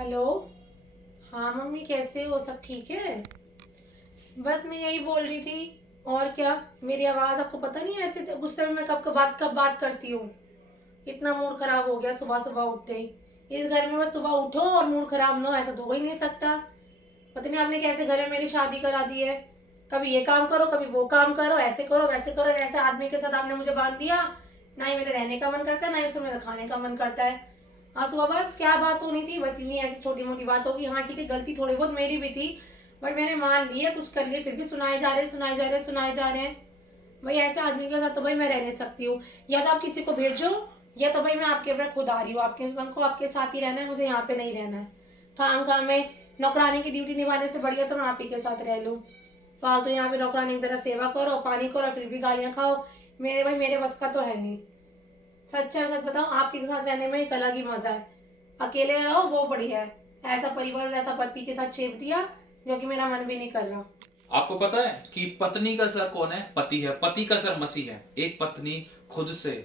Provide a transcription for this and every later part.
Hello. हाँ mummy, कैसे हो? सब ठीक है? बस मैं यही बोल रही थी। और क्या, मेरी आवाज़ आपको पता नहीं है, ऐसे गुस्से में मैं कब बात करती हूँ। इतना मूड खराब हो गया सुबह सुबह उठते ही। इस घर में बस सुबह उठो और मूड खराब ना हो, ऐसा तो हो ही नहीं सकता। पता नहीं आपने कैसे घर में मेरी शादी करा दी है। कभी ये काम करो, कभी वो काम करो, ऐसे करो वैसे करो, ऐसे आदमी के साथ आपने मुझे बांध दिया। ना ही मेरे रहने का मन करता है, ना ही उसे मेरा खाने का मन करता है। हाँ सुबह बस क्या बात होनी थी, बस यूं ही ऐसी छोटी मोटी बात होगी। हाँ ठीक है, गलती थोड़ी बहुत मेरी भी थी, बट मैंने मान ली है, कुछ कर लिया, फिर भी सुनाए जा रहे सुनाए जा रहे सुनाए जा रहे हैं। भाई ऐसे आदमी के साथ तो भाई मैं रह नहीं सकती हूँ। या तो आप किसी को भेजो, या तो भाई मैं आपके अपने खुद आ रही हूँ। आपके हमको आपके साथ ही रहना है, मुझे यहाँ पे नहीं रहना है। काम काम में नौकरानी की ड्यूटी निभाने से बढ़िया तो मैं आप ही के साथ रह लूँ। फालतू यहाँ पे नौकरानी की तरह सेवा करो, पानी करो, फिर भी गालियाँ खाओ। मेरे भाई मेरे बस का तो है नहीं। सच्चा सच बताऊँ, आपके साथ रहने में एक अलग ही मजा है। अकेले रहो वो बढ़िया है। ऐसा परिवार ऐसा पति के साथ छेप दिया जो कि मेरा मन भी नहीं कर रहा। आपको पता है कि पत्नी का सर कौन है? पति है। पति का सर मसीह है। एक पत्नी खुद से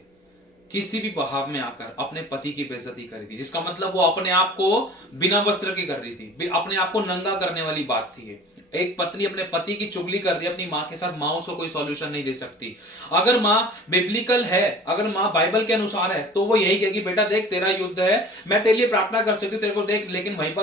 किसी भी बहाव में आकर अपने पति की बेइज्जती करी थी, जिसका मतलब वो अपने आप को बिना वस्त्र के कर रही थी, अपने आप को नंगा करने वाली बात थी ये। एक पत्नी अपने पति की चुगली कर रही है अपनी मां के साथ, मां उसको कोई सॉल्यूशन नहीं दे सकती। अगर मां बिब्लिकल है, अगर मां बाइबल के अनुसार है, तो वो यही कहेगी बेटा देख तेरा युद्ध है, मैं तेरे लिए प्रार्थना कर सकती हूँ तेरे को देख, लेकिन वहीं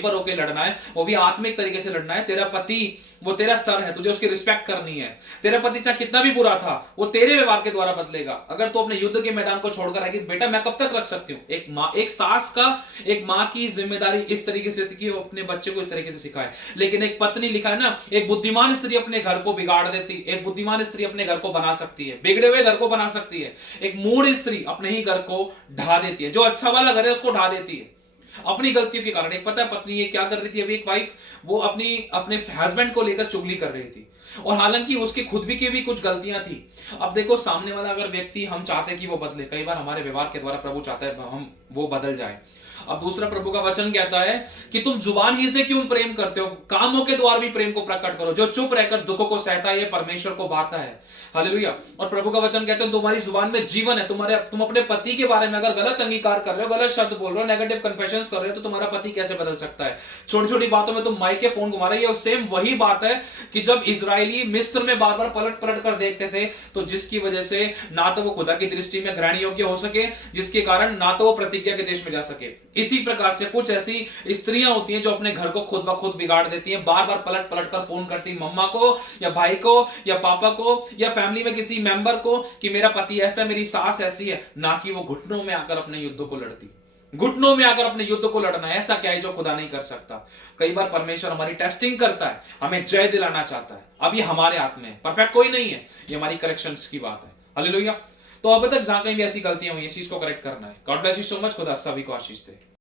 पर होकर लड़ना है, वो भी आत्मिक तरीके से लड़ना है। तेरा पति वो तेरा सर है, तुझे उसकी रिस्पेक्ट करनी है। तेरा पति चाहे कितना भी बुरा था, वो तेरे व्यवहार के द्वारा बदलेगा। अगर तू अपने युद्ध के मैदान को छोड़कर आएगी, बेटा मैं कब तक रख सकती हूँ? एक माँ, एक सास का, एक माँ की जिम्मेदारी इस तरीके से कि वो अपने बच्चे को इस तरीके से सिखाए। लेकिन एक पत्नी, लिखा है ना, एक बुद्धिमान स्त्री अपने घर को बिगाड़ देती, एक बुद्धिमान स्त्री अपने घर को बना सकती है, बिगड़े हुए घर को बना सकती है। एक मूढ़ स्त्री अपने ही घर को ढा देती है, जो अच्छा वाला घर है उसको ढा देती है अपनी गलतियों के कारण। एक पता है पत्नी ये क्या कर रही थी? अभी एक वाइफ वो अपने हस्बैंड को लेकर चुगली कर रही थी, और हालांकि उसकी खुद भी की भी कुछ गलतियां थी। अब देखो, सामने वाला अगर व्यक्ति, हम चाहते हैं कि वो बदले, कई बार हमारे व्यवहार के द्वारा प्रभु चाहता है हम वो बदल जाए। अब दूसरा, प्रभु का वचन कहता है कि तुम जुबान ही से क्यों प्रेम करते हो, कामों के द्वारा भी प्रेम को प्रकट करो। जो चुप रहकर दुखों को सहता है ये परमेश्वर को भाता है। हालेलुया। और प्रभु का वचन कहते हैं तुम्हारी जुबान में जीवन है। तुम अपने पति के बारे में अगर गलत अंगीकार कर रहे हो, गलत शब्द बोल रहे हो, नेगेटिव कन्फेशंस कर रहे हो, तो तुम्हारा पति कैसे बदल सकता है? छोटी छोटी बातों में तुम माइक के फोन घुमा रहे हो। सेम वही बात है कि जब इजरायली मिस्र में बार बार पलट पलट कर देखते थे, तो जिसकी वजह से ना तो वो खुदा की दृष्टि में ग्रहण योग्य हो सके, जिसके कारण ना तो वो प्रतिज्ञा के देश में जा सके। इसी प्रकार से कुछ ऐसी स्त्रियां होती हैं जो अपने घर को खुद ब खुद बिगाड़ देती हैं। बार बार पलट पलट कर फोन करती मम्मा को या भाई को या पापा को या फैमिली में किसी मेंबर को कि मेरा पति ऐसा, मेरी सास ऐसी है, ना कि वो घुटनों में आकर अपने युद्ध को लड़ती। घुटनों में आकर अपने युद्ध को लड़ना, ऐसा क्या है जो खुदा नहीं कर सकता? कई बार परमेश्वर हमारी टेस्टिंग करता है, हमें जय दिलाना चाहता है। अब ये हमारे हाथ में है, परफेक्ट कोई नहीं है, ये हमारी करेक्शंस की बात है। हालेलुया। तो अब तक जहां कहीं भी ऐसी गलतियां हुई, इस चीज को करेक्ट करना है। God bless you so much. खुदा सभी को आशीष दे।